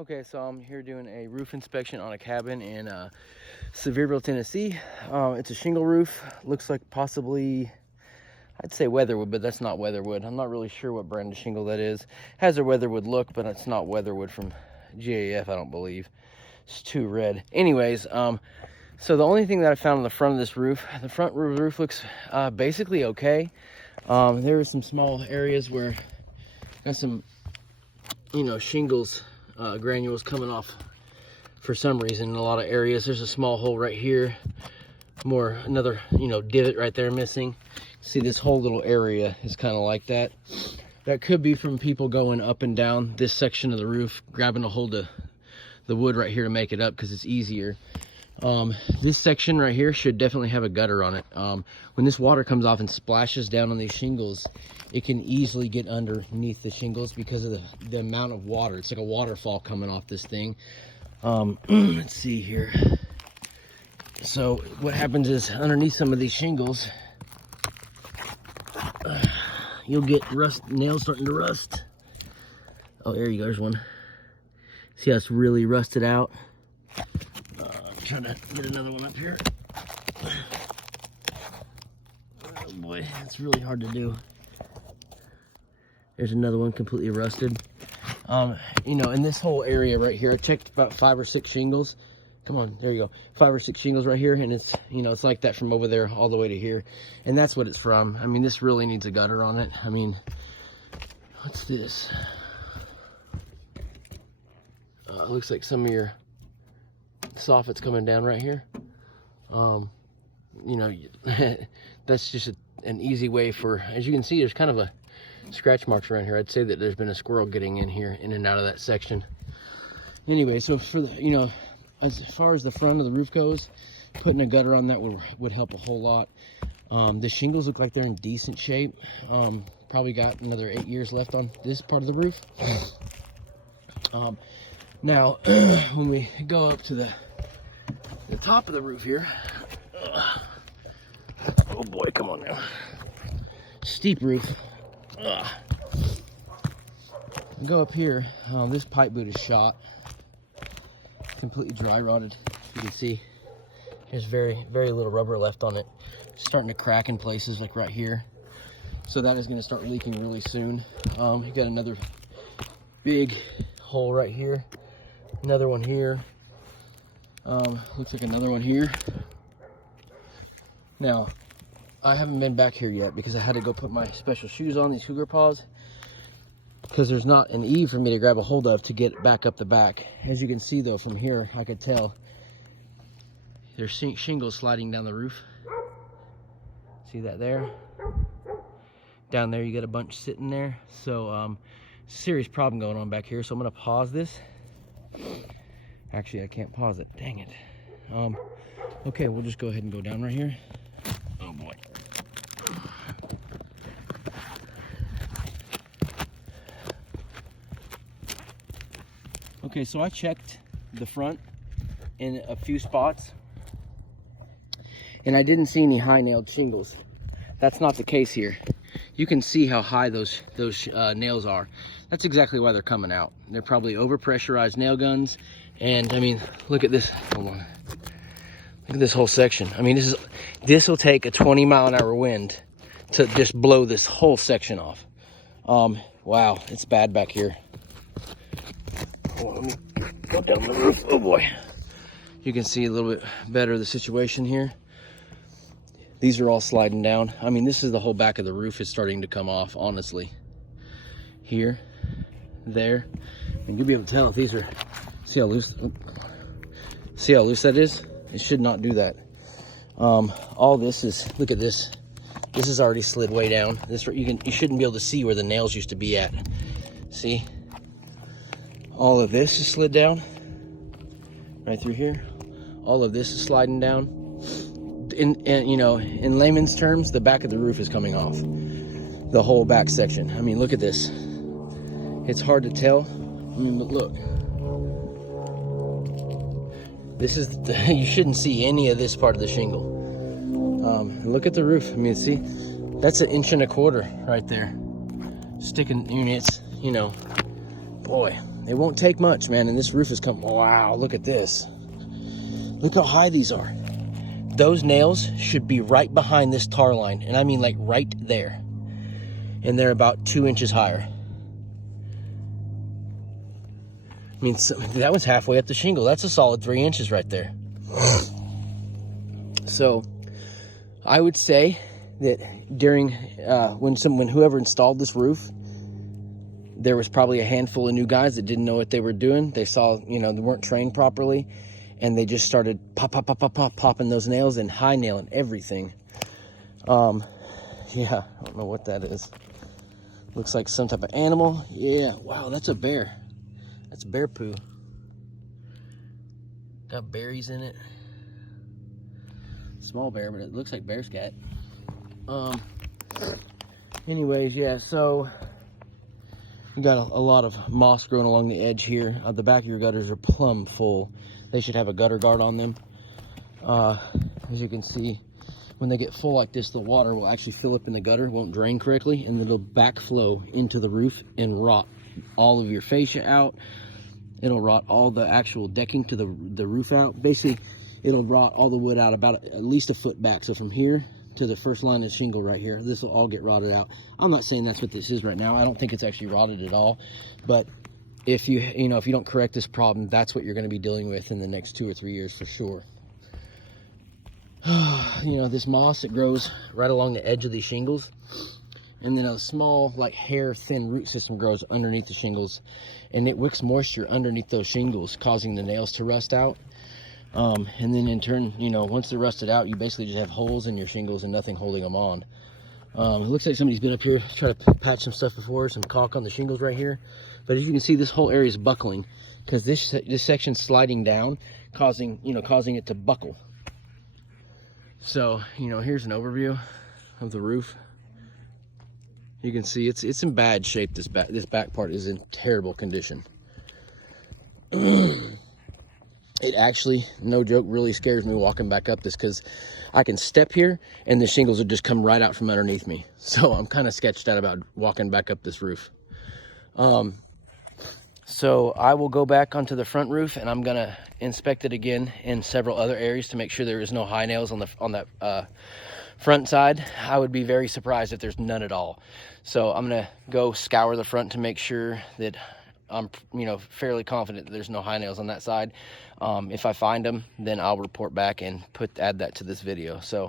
Okay, so I'm here doing a roof inspection on a cabin in Sevierville, Tennessee. It's a shingle roof. Looks like possibly, I'd say weatherwood, but that's not weatherwood. I'm not really sure what brand of shingle that is. Has a weatherwood look, but it's not weatherwood from GAF, I don't believe. It's too red. Anyways, so the only thing that I found on the front of this roof, the front roof looks basically okay. There are some small areas where got some, shingles, granules coming off for some reason in a lot of areas. There's a small hole right here, another divot right there missing. See, this whole little area is kind of like that. That could be from people going up and down this section of the roof, grabbing a hold of the wood right here to make it up because it's easier. This section right here should definitely have a gutter on it. When this water comes off and splashes down on these shingles, it can easily get underneath the shingles because of the amount of water. It's like a waterfall coming off this thing. Let's see here. So what happens is underneath some of these shingles, you'll get nails starting to rust. Oh, there you go, there's one. See how it's really rusted out? Trying to get another one up here. Oh boy, it's really hard to do. There's another one completely rusted. In this whole area right here, I checked about 5 or 6 shingles. Come on, there you go. 5 or 6 shingles right here, and it's, it's like that from over there all the way to here. And that's what it's from. I mean, this really needs a gutter on it. I mean, what's this? It looks like some of your soffit's coming down right here. That's just an easy way for, as you can see, there's kind of a scratch marks around here. I'd say that there's been a squirrel getting in here, in and out of that section. Anyway, so for the, as far as the front of the roof goes, putting a gutter on that would help a whole lot. The shingles look like they're in decent shape. Probably got another 8 years left on this part of the roof. Now, when we go up to the top of the roof here, oh boy, come on now, steep roof. Go up here, this pipe boot is shot, completely dry rotted. You can see there's very little rubber left on it. It's starting to crack in places like right here, so that is going to start leaking really soon. You got another big hole right here. Another one here. Looks like another one here. Now, I haven't been back here yet because I had to go put my special shoes on, these cougar paws, because there's not an eave for me to grab a hold of to get back up the back. As you can see though, from here, I could tell there's shingles sliding down the roof. See that there? Down there, you got a bunch sitting there. So, serious problem going on back here. So I'm gonna pause this. Actually, I can't pause it. Dang it. Okay, we'll just go ahead and go down right here. Oh boy. Okay, so I checked the front in a few spots, and I didn't see any high nailed shingles. That's not the case here. You can see how high those nails are. That's exactly why they're coming out. They're probably overpressurized nail guns. And I mean, look at this. Hold on. Look at this whole section. I mean, this will take a 20-mile-an-hour wind to just blow this whole section off. Wow, it's bad back here. Let me go down the roof. Oh boy. You can see a little bit better the situation here. These are all sliding down. I mean, this is the whole back of the roof is starting to come off, honestly. Here, there, and you'll be able to tell if these are, see how loose that is? It should not do that. All this is, look at this. This is already slid way down. You shouldn't be able to see where the nails used to be at. See? All of this is slid down, right through here. All of this is sliding down. In layman's terms, the back of the roof is coming off. The whole back section. I mean, look at this. It's hard to tell. I mean, but look. This is, you shouldn't see any of this part of the shingle. Look at the roof. I mean, see, that's 1.25 inches right there. Sticking units, boy, It won't take much, man, and this roof has come. Wow, look at this. Look how high these are. Those nails should be right behind this tar line, and I mean like right there. And they're about 2 inches higher. I mean, so that was halfway up the shingle. That's a solid 3 inches right there. So I would say that during when whoever installed this roof, there was probably a handful of new guys that didn't know what they were doing. They saw, you know, they weren't trained properly, and they just started popping those nails and high nailing everything. Yeah, I don't know what that is. Looks like some type of animal. Yeah, wow, that's a bear. That's bear poo. Got berries in it. Small bear, but it looks like bear scat. Anyways, yeah, so you got a lot of moss growing along the edge here. The back of your gutters are plumb full. They should have a gutter guard on them. As you can see, when they get full like this, the water will actually fill up in the gutter, won't drain correctly, and it'll backflow into the roof and rot all of your fascia out. It'll rot all the actual decking to the roof out. Basically, it'll rot all the wood out about at least a foot back. So from here to the first line of shingle right here, this will all get rotted out. I'm not saying that's what this is right now. I don't think it's actually rotted at all. But if you don't correct this problem, that's what you're going to be dealing with in the next 2 or 3 years for sure. You know, this moss, it grows right along the edge of these shingles, and then a small, like, hair thin root system grows underneath the shingles, and it wicks moisture underneath those shingles, causing the nails to rust out. And then in turn, you know, once they're rusted out, you basically just have holes in your shingles and nothing holding them on. It looks like somebody's been up here trying to patch some stuff before, some caulk on the shingles right here. But as you can see, this whole area is buckling because this section's sliding down, causing it to buckle. So, you know, here's an overview of the roof. You can see it's in bad shape. This back part is in terrible condition. It actually, no joke, really scares me walking back up this, because I can step here and the shingles would just come right out from underneath me. So I'm kind of sketched out about walking back up this roof. So I will go back onto the front roof, and I'm gonna inspect it again in several other areas to make sure there is no high nails on that front side. I would be very surprised if there's none at all. So I'm gonna go scour the front to make sure that I'm, you know, fairly confident that there's no high nails on that side. If I find them, then I'll report back and add that to this video. So